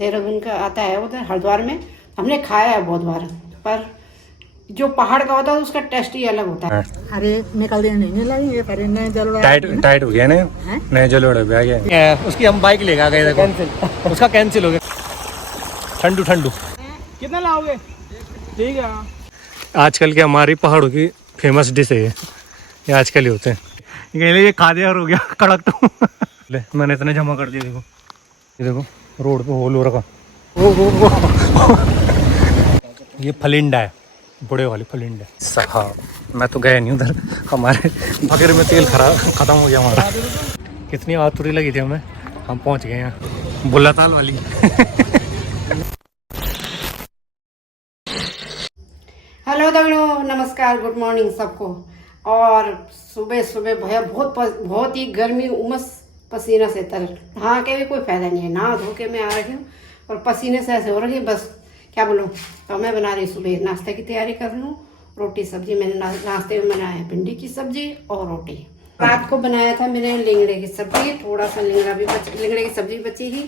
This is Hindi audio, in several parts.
देहरादून का आता है उधर हरिद्वार में। हमने खाया है बहुत बार, पर जो पहाड़ का होता है उसका टेस्ट ही अलग होता है। अरे निकल देने नहीं लगेंगे पर नए जलवा टाइट हो गया ना, नए जलोड़े पे आ गया। उसकी हम बाइक लेके आ गए, देखो कैंसिल उसका कैंसिल हो गया। ठंडू कितना लाओगे? ठीक है। आजकल की हमारी पहाड़ों की फेमस डिश है ये आजकल ही होते हैं। ये खा दिया और हो गया कड़क तो ले मैंने इतने जमा कर दिया। देखो ये देखो रोड पे होल हो रखा। ये फलिंडा है, बड़े वाली फलिंडा साहब। मैं तो गया नहीं उधर, हमारे बकरे में तेल खत्म हो गया हमारा। कितनी आतुरी लगी थी हमें, हम पहुंच गए यहाँ बुल्लाताल वाली। हेलो दगड़ों, नमस्कार, गुड मॉर्निंग सबको। और सुबह सुबह भैया बहुत ही गर्मी, उमस, पसीना से तर नहा के भी कोई फायदा नहीं है। नहा धो के मैं आ रही हूँ और पसीने से ऐसे हो रही है, बस क्या बोलूँ। तो मैं बना रही हूँ, सुबह नाश्ते की तैयारी कर रही हूँ। रोटी सब्जी मैंने नाश्ते में बनाया है, भिंडी की सब्जी और रोटी। रात को बनाया था मैंने लिंगड़े की सब्जी, थोड़ा सा लिंगड़े की सब्जी बची ही,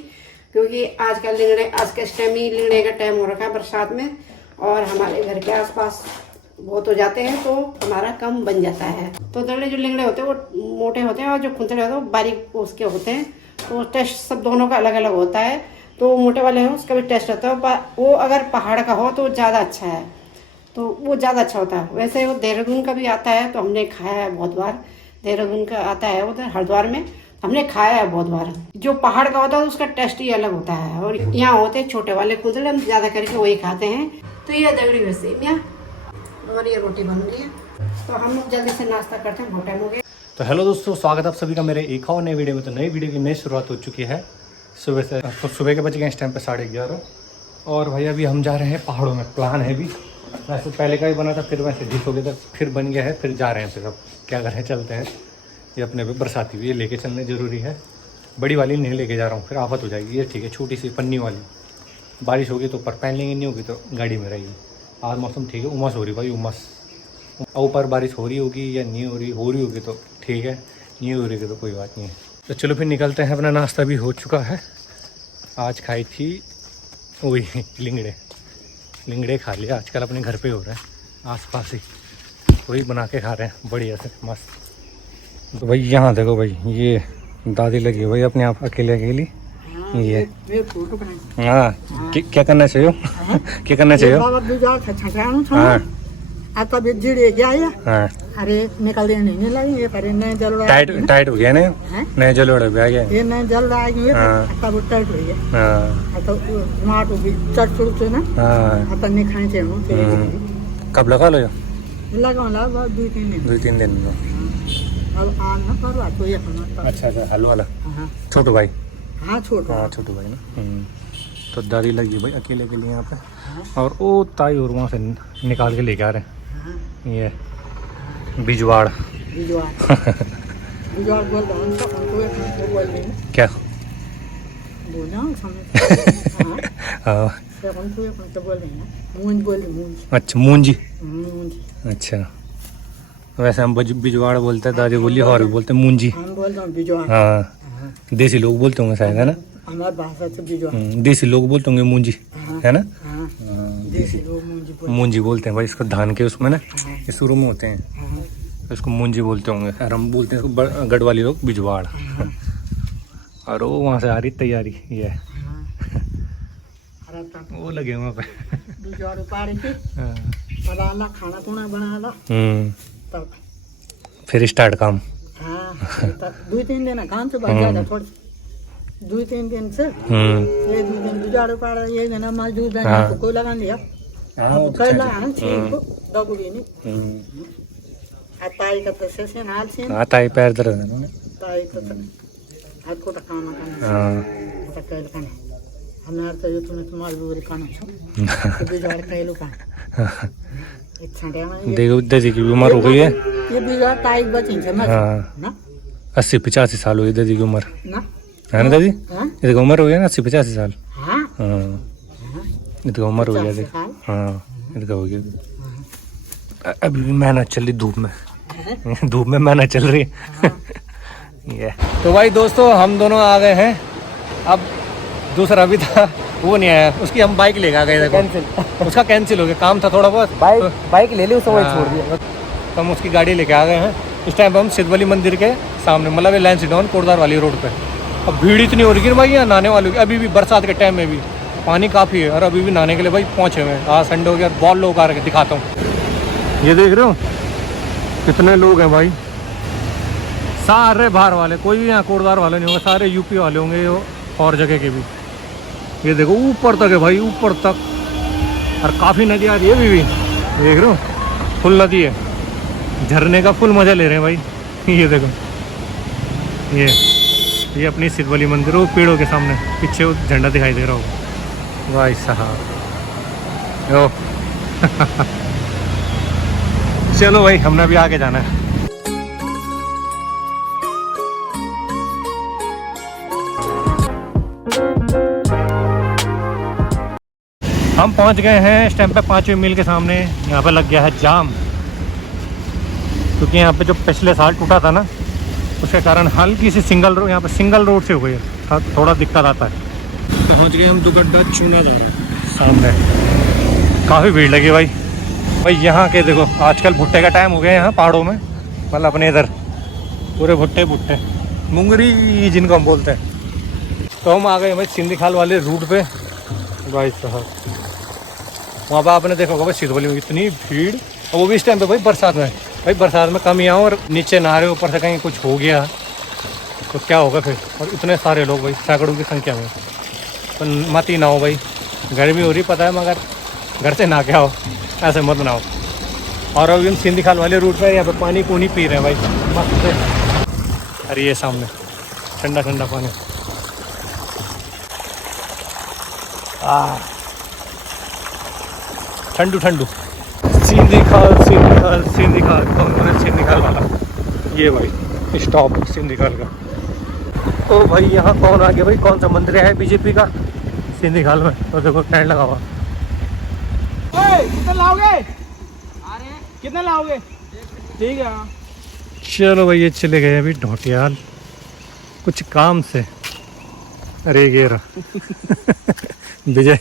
क्योंकि आज के टाइम ही लिंगड़े का टाइम हो रखा है बरसात में, और हमारे घर के आसपास बहुत हो जाते हैं तो हमारा कम बन जाता है। तो दड़े जो लिंगड़े होते हैं वो मोटे होते हैं और जो खुंतड़े होते हैं वो बारीक उसके होते हैं। तो टेस्ट सब दोनों का अलग अलग होता है। तो मोटे वाले हो उसका भी टेस्ट होता है, वो अगर पहाड़ का हो तो ज़्यादा अच्छा है, तो वो ज़्यादा अच्छा होता है। वैसे वो देहरादून का भी आता है, तो हमने खाया है बहुत बार। देहरादून का आता है उधर हरिद्वार में, हमने खाया है बहुत बार। जो पहाड़ का होता है उसका टेस्ट ही अलग होता है। और यहाँ होते हैं छोटे वाले खुंदड़े, हम ज़्यादा करके वही खाते हैं। तो ये दगड़ी हुई सेमियाँ और ये रोटी बन रही है, तो हम लोग जल्दी से नाश्ता करते हैं, बहुत टाइम हो गया। तो हेलो दोस्तों, स्वागत है आप सभी का मेरे एक और नए वीडियो में। तो नई वीडियो की नई शुरुआत हो चुकी है सुबह से। तो सुबह के बज गए इस टाइम पे 11:30, और भाई अभी हम जा रहे हैं पहाड़ों में। प्लान है भी, वैसे पहले का ही बना था, फिर वैसे डिस हो गया था, फिर बन गया है, फिर जा रहे हैं। फिर अब क्या कर रहे हैं, चलते हैं। ये अपने पे बरसाती हुई, ये लेके चलने ज़रूरी है। बड़ी वाली नहीं लेके जा रहा हूँ, फिर आफत हो जाएगी। ये ठीक है, छोटी सी पन्नी वाली। बारिश होगी तो ऊपर पहन लेंगे, नहीं होगी तो गाड़ी में रहेगी। आज मौसम ठीक है, उमस हो रही भाई, उमस। ऊपर बारिश हो रही होगी या नहीं हो रही होगी तो ठीक है, नहीं हो रही तो कोई बात नहीं है। तो चलो फिर निकलते हैं। अपना नाश्ता भी हो चुका है। आज खाई थी वही लिंगड़े खा लिया। आजकल अपने घर पे हो रहा है, आसपास ही वही बना के खा रहे हैं, बढ़िया से मस्त। तो भाई यहाँ देखो भाई, ये दादी लगी भाई अपने आप अकेली। ये हाँ, क्या करना चाहिए? क्या करना चाहिए? हाँ, अरे निकल देने नहीं लगेंगे पर नए जलवा टाइट हो गया ना, नए जलोड़े पे आ गया। ये नए जलवा आएंगे तो टाइट हो गया। हाँ तो टमाटो भी चट से ना। हाँ, अपन नहीं खाने चाहिए। कब लगा लो? लगा 2-3 दिन। 2-3 दिन में। अब आम ना करवा तो ये अपना। अच्छा, हलवा वाला छोटू भाई। हाँ छोटू भाई ना। तो दादी लगी भाई अकेले के लिए यहाँ पे, और वो ताई और वहाँ से निकाल के लेके आ रहे हैं। ये बिजवाड़ बोल क्या? अच्छा, मूंजी। अच्छा, वैसे हम बिजवाड़ बोलते हैं, दादी बोली, और भी बोलते हैं मूंजी। हाँ, देसी लोग बोलते होंगे शायद, है ना? हमारी भाषा से बिजवाड़। देसी लोग बोलते होंगे मूंजी, है ना? देसी लोग मूंजी बोलते हैं भाई इसको, धान के उसमें ना ये शुरू में होते हैं, इसको मूंजी बोलते होंगे। और हम बोलते हैं इसको गढ़वाली लोग बिजवाड़। और वो वहाँ से आ रही तैयारी, ये वो लगे वहाँ पे खाना खुना बना तब फिर स्टार्ट काम। हाँ, 2-3 दिन काम से बढ़ जाता थोड़ी। 2-3 दिन से ये 2 दिन गुजारो पाड़ा, ये दिन मजदूर तो कोई लगा लिया। कोई लगा को दगुड़ी नहीं ताई का तो से नाल से ताई पैर दर्द है ना, ताई तो आज को काम करना तो कल करना हमारे तो ये तुम्हें मजदूरी करना छो बिजवाड़ कइलो का। देखो दादी की उम्र हो गई है, ये बिजवाड़ ताई बची है ना 80-85 साल हुई दादी की उम्र, ना है ना दादी? इसकी उम्र हो गई ना 80-85 साल। हाँ, इसकी उम्र हो गई। हाँ, इसका हो गया। अभी भी मेहनत चल रही धूप में मेहनत चल रही है। ये तो भाई दोस्तों, हम दोनों आ गए हैं अब दूसरा भी था वो नहीं आया, उसकी हम बाइक लेके आ गए, देखो कैंसिल उसका कैंसिल हो गया, काम था थोड़ा बहुत, बाइक ले ली उसे वही छोड़ दिया। तो हम उसकी गाड़ी लेके आ गए हैं। इस टाइम पे हम सिद्धवली मंदिर के सामने, मतलब लैंसडाउन कोटद्वार वाली रोड पे। अब भीड़ इतनी हो रही है भाई यहाँ नहाने वालों की, अभी भी बरसात के टाइम में भी पानी काफ़ी है, और अभी भी नहाने के लिए भाई पहुँचे हुए हैं। आज संडे हो गया, बहुत लोग आ रहे हैं, दिखाता हूँ। ये देख रहे हो कितने लोग हैं भाई, सारे बाहर वाले, कोई भी यहाँ कोटद्वार वाले नहीं होंगे, सारे यूपी वाले होंगे और जगह के भी। ये देखो ऊपर तक है भाई, ऊपर तक, और काफ़ी नदी आ रही है अभी भी, देख रहे हो फुल नदी है, झरने का फुल मज़ा ले रहे हैं भाई। ये देखो ये अपनी सिद्धवली मंदिर, वो पेड़ों के सामने पीछे वो झंडा दिखाई दे रहा होगा भाई साहब। ओ चलो भाई, हमने भी आगे जाना है। हम पहुंच गए हैं इस टाइम पे 5वीं मील के सामने। यहाँ पे लग गया है जाम, क्योंकि यहाँ पे जो पिछले साल टूटा था ना, उसके कारण हल्की सी सिंगल रोड, यहाँ पे सिंगल रोड से हो गई है, थोड़ा दिक्कत आता है। पहुँच गए हम दुगड्डा चूना सामने, काफ़ी भीड़ लगी भाई। यहाँ के देखो आजकल भुट्टे का टाइम हो गया यहाँ पहाड़ों में, मतलब अपने इधर पूरे भुट्टे मुंगरी जिनको हम बोलते हैं। तो हम आ गए भाई सिंधी खाल वाले रूट पे भाई साहब। वहाँ पर आपने देखा होगा भाई सिद्धवली में इतनी भीड़, और वो भी इस टाइम पे भाई बरसात में। भाई बरसात में कम ही आओ, और नीचे नहा ऊपर से कहीं कुछ हो गया तो क्या होगा फिर। और इतने सारे लोग भाई, सैकड़ों की संख्या में, तो मत ही ना हो भाई, गर्मी हो रही पता है, मगर घर से ना के आओ, ऐसे मत ना हो। और अभी हम सिंधी खाल वाले रूट पे यहाँ पे पानी पूनी पी रहे हैं भाई मस्त से। अरे ये सामने ठंडा ठंडा पानी, ठंडू ठंडू। सिंधी खाल वाला ये भाई स्टॉप सिंधी खाल का। ओ भाई यहाँ कौन आ गया भाई, कौन सा मंदिर है बीजेपी का सिंधी खाल में, तो देखो टेंट लगा हुआ। कितना लाओगे? कितना लाओगे? ठीक है। चलो भाई, ये चले गए अभी ढोटियाल कुछ काम से। अरे ये रहा विजय,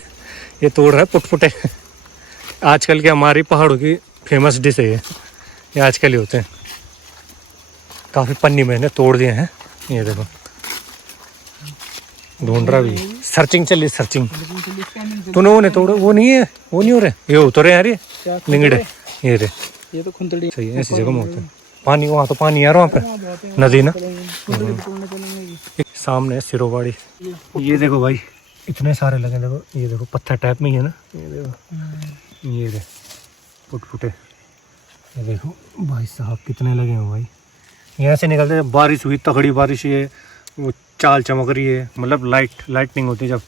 ये तोड़ रहा है पुटपुटे। आजकल के हमारी पहाड़ों की फेमस डिश है ये आजकल ही होते हैं। काफ़ी पन्नी मैंने तोड़ दिए हैं, ये देखो ढूंढ रहा भी, सर्चिंग चल रही, सर्चिंग। तूने वो नहीं तोड़ो, वो नहीं है, वो नहीं हो रहे, ये उतर रहे यार, ये लिंगड़े, ये रे, ये तो खुंदड़ी सही है, ऐसी जगह में होते हैं। पानी वहाँ तो पानी यार, वहाँ पे नदी ना। सामने है सिरोवाड़ी, ये देखो भाई इतने सारे लगे, देखो ये देखो पत्थर टाइप में ही है ना, ये देखो ये रे पुटपुटे, ये देखो भाई साहब कितने लगे हैं भाई। यहाँ से निकलते जब बारिश हुई, तगड़ी बारिश, ये वो चाल चमक रही है, मतलब लाइटनिंग होती है जब,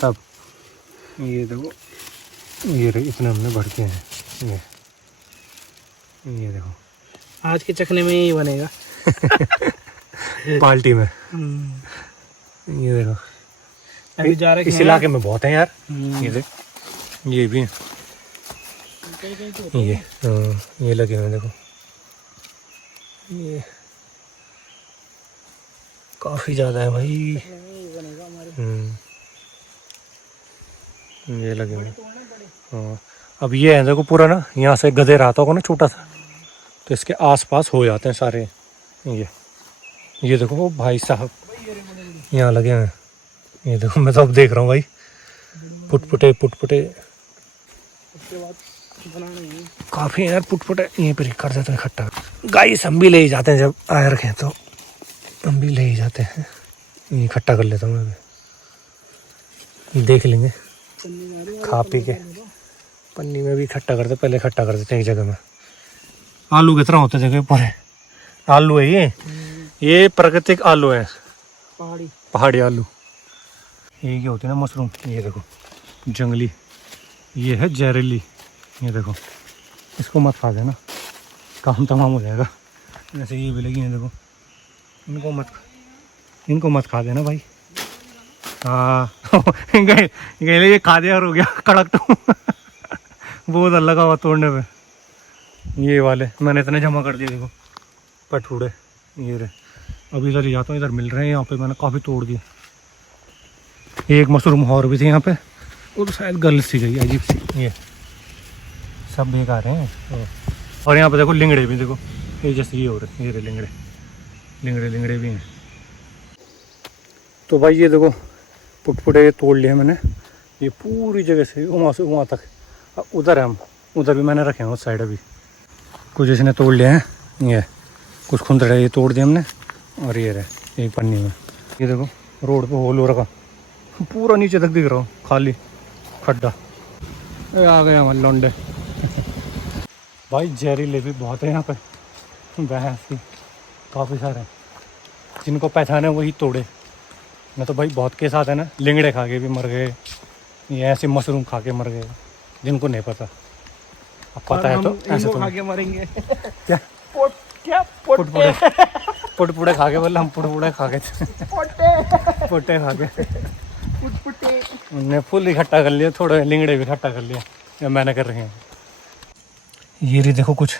तब ये देखो ये रे इतने हमने भर के हैं। ये देखो आज के चखने में ही बनेगा पाल्टी में। ये देखो अभी जा रहे इस इलाके में बहुत है यार। ये देख, ये भी है, ये लगे हुए देखो, ये काफी ज्यादा है भाई। ये लगे हुए। हाँ, अब ये है देखो पूरा ना, यहाँ से गधे रहा होगा ना छोटा सा, तो इसके आसपास हो जाते हैं सारे। ये देखो वो भाई साहब यहाँ लगे हैं, ये देखो मैं तो अब देख रहा हूँ भाई, पुटपुटे काफ़ी यार पुटपुटे। यहीं पर कर देते हैं इकट्ठा, गाइस हम भी ले ही जाते हैं, जब आए रखे तो हम भी ले ही जाते हैं। ये इकट्ठा कर लेता हूँ मैं भी, देख लेंगे खा पी के। पन्नी में भी इकट्ठा करते, पहले इकट्ठा कर देते हैं एक जगह में। आलू कितना होते जगह पर, आलू है ये प्राकृतिक आलू है, पहाड़ी आलू। ये क्या होते हैं ना, मशरूम। ये देखो जंगली, ये है जहरीली। ये देखो इसको मत खा देना, काम तमाम हो जाएगा। जैसे ये भी लगी है देखो, इनको मत खा देना भाई। हाँ ये खा दिया और हो गया कड़क तो बहुत अलग लगा हुआ तोड़ने पे। ये वाले मैंने इतने जमा कर दिए देखो पटूड़े, ये रहे। अभी इधर ही जाता हूँ, इधर मिल रहे हैं, यहाँ पे मैंने काफ़ी तोड़ दिए। एक मशरूम और भी थी यहाँ पे, वो तो शायद गर्ल्स थी गई अजीब सी। ये सब बेकार हैं। और यहाँ पे देखो लिंगड़े भी, देखो ये जैसे ये हो रहे, ये रहे लिंगड़े, लिंगड़े लिंगड़े भी हैं। तो भाई ये देखो पुटपुटे तोड़ लिए मैंने, ये पूरी जगह से वहाँ तक। अब उधर है, हम उधर भी मैंने रखे हैं उस साइड। अभी कुछ इसने तोड़ लिए हैं, ये कुछ खुंदड़े ये तोड़ दिए हमने। और ये रहे एक पन्नी में, ये देखो रोड पे होल हो रखा, पूरा नीचे तक दिख रहा हो, खाली खड्डा। आ गए हमारे लौंडे। भाई जहरीले भी बहुत है यहाँ पे, भैंस की काफ़ी सारे हैं। जिनको पहचाने वही तोड़े, मैं तो भाई बहुत केस आते हैं ना, लिंगड़े खा के भी मर गए, ये ऐसे मशरूम खा के मर गए। जिनको नहीं पता, अब पता है तो ऐसे तो खा के मरेंगे। क्या पुटपुड़े पुटपुड़े खा के, बोले हम पुटपुड़े खा के पोटे खा के उन्हें फुल इकट्ठा कर लिया, थोड़े लिंगड़े भी इकट्ठा कर लिया, या मैंने कर रही हैं। ये रही देखो कुछ,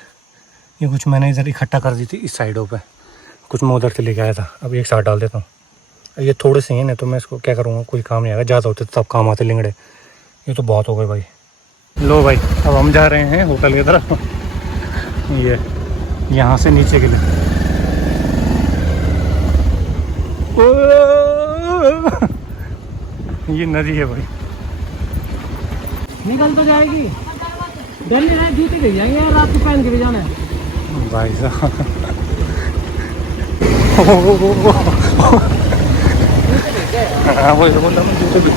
ये कुछ मैंने इधर इकट्ठा कर दी थी इस साइडों पे, कुछ मैं उधर से लेके आया था। अब एक साथ डाल देता हूँ। ये थोड़े से हैं ना, तो मैं इसको क्या करूँगा, कोई काम नहीं आएगा। ज़्यादा होते तब काम आते लिंगड़े, ये तो बहुत हो गए भाई। लो भाई अब हम जा रहे हैं होटल की तरफ। ये यहाँ से नीचे के लिए ये नदी है भाई, निकल तो जाएगी, डर नहीं रहा, जूते गिर जाएंगे यार, रात को पहन के भी जाना है भाई साहब। हाँ वही तो बोला मैं, जूते बिक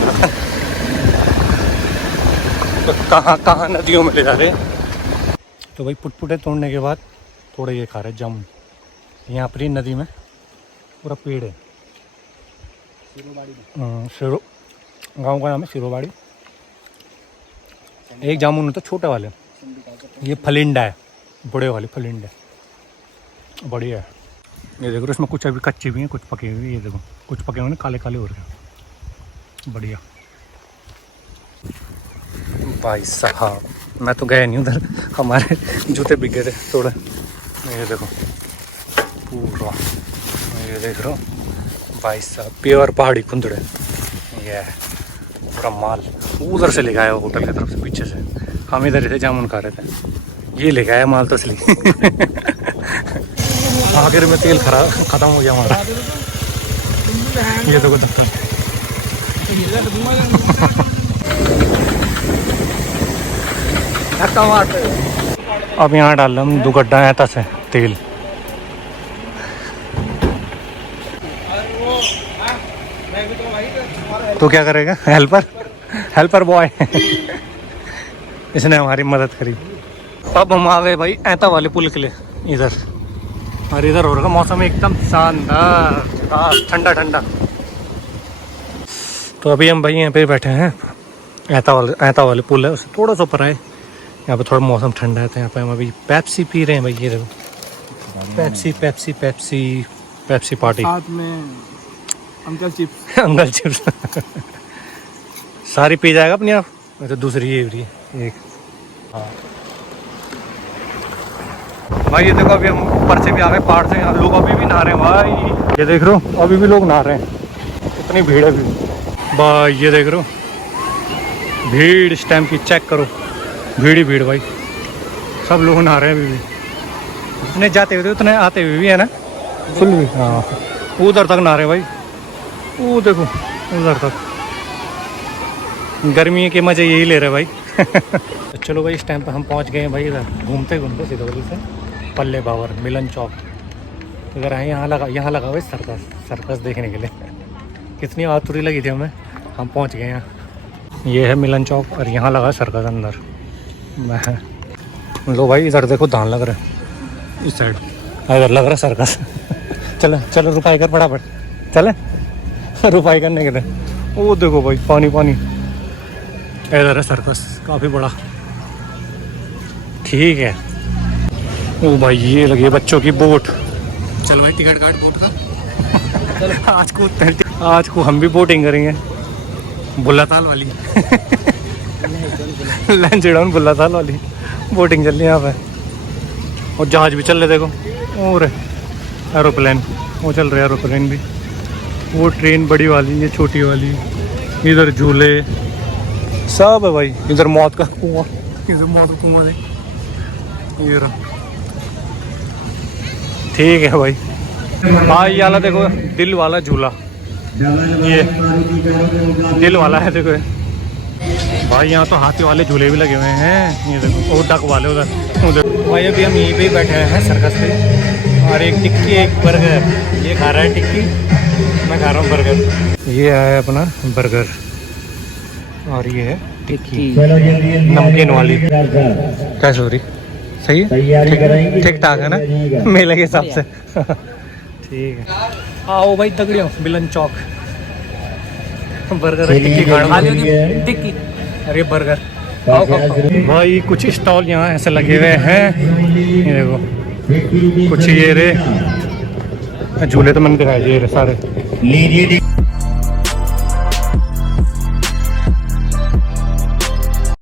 तो कहाँ कहाँ नदियों में ले जा रहे हैं। तो भाई पुटपुटे तोड़ने के बाद थोड़े ये खा रहे जामुन। यहाँ पर ही नदी में पूरा पेड़ है। सिरो गांव का नाम है सिरोबाड़ी। एक जामुन होता है छोटे वाले, ये फलिंडा है, बड़े वाले फलिंडा बढ़िया है। ये देखो इसमें कुछ अभी कच्चे भी हैं, कुछ पके हुए। ये देखो कुछ पके हुए काले काले हो रहे हैं, बढ़िया। भाई साहब मैं तो गया नहीं उधर, हमारे जूते बिके थे थोड़ा। ये देखो पूरा, ये देख रहा हूँ भाई साहब, प्योर पहाड़ी कुंदड़े। ये पूरा माल उधर से लेके आया होटल की तरफ से, पीछे से। हम इधर से जामुन खा रहे थे, ये लेके आया माल तो असली। आखिर में तेल खत्म हो गया हमारा। ये देखो दफ्तर। अब यहाँ डाल हम 2 गड्ढा है तस है तेल। तो क्या करेगा, हेल्पर बॉय। इसने हमारी मदद करी। अब हम आ गए भाई ऐता वाले पुल के लिए इधर, और इधर हो रहा मौसम एकदम शानदार, ठंडा ठंडा। तो अभी हम भाई यहाँ पे बैठे हैं, ऐता वाले पुल है, उससे थोड़ा सा ऊपर आए। यहाँ पे थोड़ा मौसम ठंडा है, तो यहाँ पे हम अभी पेप्सी पी रहे हैं भाई। ये देखो Pepsi Pepsi Pepsi Pepsi party, साथ में अंकल चिप्स। अंकल चिप्स सारी पी जाएगा अपनी आप। तो दूसरी ये भी है एक। हाँ भाई ये देखो अभी हम ऊपर से भी आ गए, पहाड़ से। लोग अभी भी नहा रहे हैं भाई, ये देख रहे हो, अभी भी लोग नहा रहे हैं। इतनी भीड़ है भी भाई, ये देख रहे हो भीड़ इस टाइम की, चेक करो भीड़ ही भीड़ भाई। सब लोग नहा रहे हैं अभी भी, जितने जाते हुए उतने आते हुए भी है ना, फुल भी। हाँ उधर तक नहा रहे भाई, वो देखो उधर तक। गर्मी के मज़े यही ले रहे भाई। तो चलो भाई इस टाइम पे हम पहुंच गए हैं भाई इधर, घूमते घूमते सिद्धवली से पल्ले बावर मिलन चौक। इधर आए, यहाँ लगा भाई सर्कस देखने के लिए। कितनी आतुरी लगी थी हमें, हम पहुंच गए यहाँ। ये है मिलन चौक और यहाँ लगा सर्कस अंदर। लो भाई इधर देखो धान लग रहा है इस साइड, इधर लग रहा है सर्कस। चलो चलो रुपाई कर फटाफट, चले रुपाई करने के लिए। वो देखो भाई पानी पानी, इधर है सर्कस काफ़ी बड़ा। ठीक है। ओ भाई ये लगी बच्चों की बोट। चल भाई टिकट काट बोट का। आज को हम भी बोटिंग करेंगे, बुल्लाताल वाली। लंच डाउन बुल्लाताल वाली बोटिंग चल रही है यहाँ पे। और जहाज भी चल रहे देखो, और एरोप्लेन वो चल रहे हैं, एरोप्लेन भी। वो ट्रेन बड़ी वाली, ये छोटी वाली, इधर झूले सब है भाई। इधर मौत का कुआं, इधर मौत का कुआं देख, ये रहा। ठीक है भाई। हाँ ये वाला देखो, दिल वाला झूला, ये दिल वाला है देखो भाई। यहाँ तो हाथी वाले झूले भी लगे हुए हैं, ये देखो। और डक वाले उधर उधर। भाई अभी हम यहीं पे ही बैठे हैं सर्कस पे, और एक टिक्की एक बर्गर, ये खा रहा है टिक्की, मैं खा रहा हूँ बर्गर। ये है अपना बर्गर और ये है टिक्की नमकीन वाली। कैसे हो रही? सही है, ठीक ठाक है ना मेले के हिसाब से। ठीक है, आओ भाई तगड़ियों, मिलन चौक बर्गर टिक्की खाना, टिक्की अरे बर्गर आओ भाई। कुछ स्टॉल यहाँ ऐसे लगे हुए हैं, ये देखो कुछ ये रे झूले तो मैंने दिखाए, ये रे सारे।